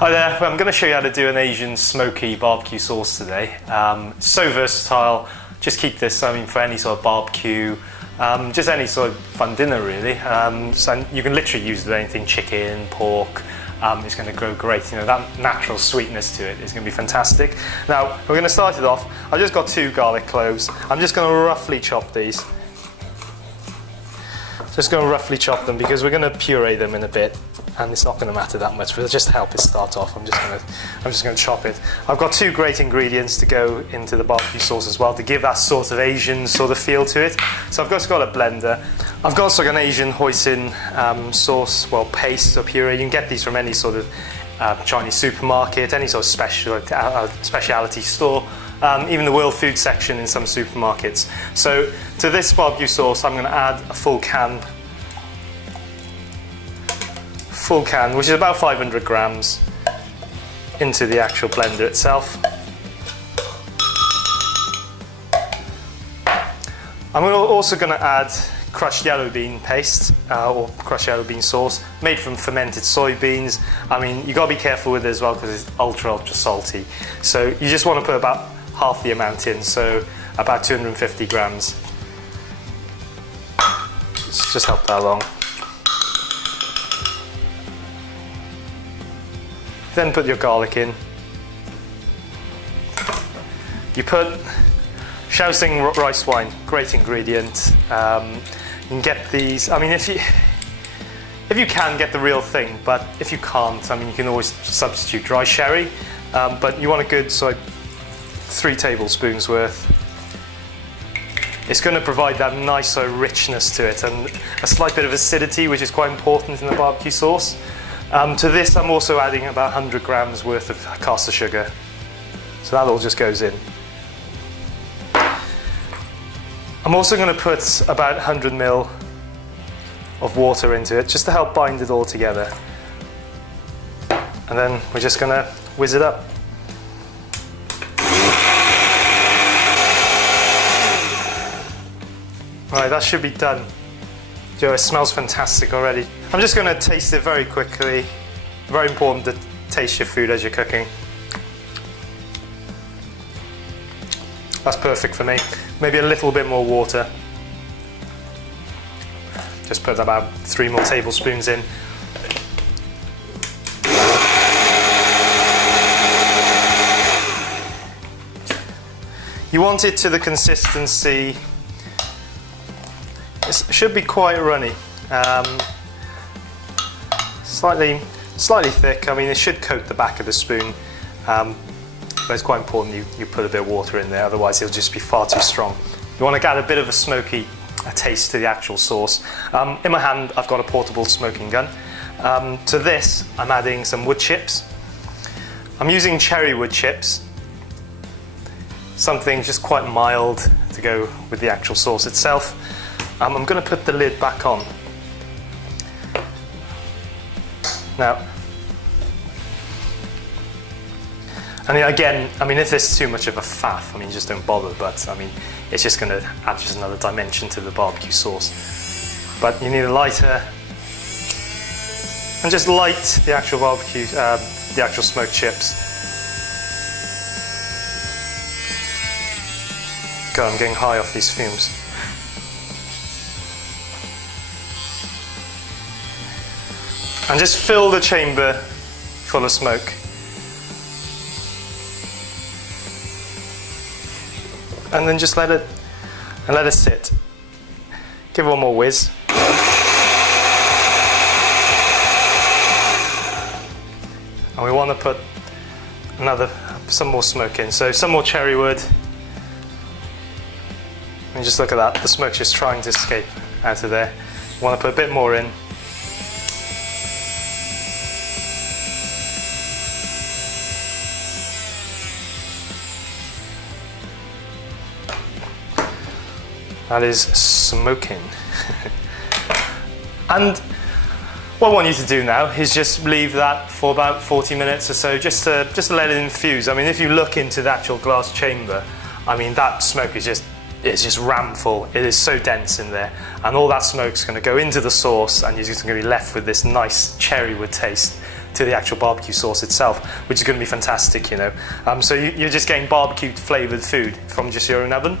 Hi there, I'm going to show you how to do an Asian smoky barbecue sauce today. So versatile, just keep this for any sort of barbecue, just any sort of fun dinner really. So you can literally use it with anything, chicken, pork. It's going to go great, that natural sweetness to it is going to be fantastic. Now we're going to start it off. I've just got 2 garlic cloves. I'm just going to roughly chop these. Just going to roughly chop them because we're going to puree them in a bit, and it's not going to matter that much, but just to help it start off, I'm just going to chop it. I've got 2 great ingredients to go into the barbecue sauce as well to give that sort of Asian sort of feel to it. So I've got a blender. I've got an Asian hoisin sauce, paste or puree. You can get these from any sort of Chinese supermarket, any sort of specialty store. Even the World Food section in some supermarkets. So to this barbecue sauce, I'm going to add a full can, which is about 500 grams, into the actual blender itself. I'm also going to add crushed yellow bean paste or crushed yellow bean sauce made from fermented soybeans. You got to be careful with it as well because it's ultra salty. So you just want to put about half the amount in, so about 250 grams. Let's just help that along. Then put your garlic in. You put Shaoxing rice wine, great ingredient. You can get these, if you can get the real thing, but if you can't, you can always substitute dry sherry, but you want a good 3 tablespoons worth. It's going to provide that nice richness to it and a slight bit of acidity, which is quite important in the barbecue sauce. To this I'm also adding about 100 grams worth of caster sugar. So that all just goes in. I'm also going to put about 100 ml of water into it just to help bind it all together. And then we're just going to whiz it up. Right, that should be done. It smells fantastic already. I'm just going to taste it very quickly. Very important to taste your food as you're cooking. That's perfect for me. Maybe a little bit more water. Just put about 3 more tablespoons in. You want it to the consistency. It should be quite runny, slightly thick. It should coat the back of the spoon, but it's quite important you put a bit of water in there, otherwise it'll just be far too strong. You want to add a bit of a smoky taste to the actual sauce. In my hand I've got a portable smoking gun. To this I'm adding some wood chips. I'm using cherry wood chips, something just quite mild to go with the actual sauce itself. I'm going to put the lid back on. Now, again, if there's too much of a faff, just don't bother, but it's just going to add just another dimension to the barbecue sauce. But you need a lighter, and just light the actual barbecue, the actual smoked chips. God, I'm getting high off these fumes. And just fill the chamber full of smoke. And then just let it sit. Give it one more whiz. And we want to put some more smoke in. So some more cherry wood. And just look at that, the smoke's just trying to escape out of there. You want to put a bit more in. That is smoking. And what I want you to do now is just leave that for about 40 minutes or so, just to let it infuse. If you look into the actual glass chamber, that smoke is just rammed full. It is so dense in there, and all that smoke's going to go into the sauce, and you're just going to be left with this nice cherry wood taste. to the actual barbecue sauce itself, which is going to be fantastic, you know. So you're just getting barbecue flavored food from just your own oven.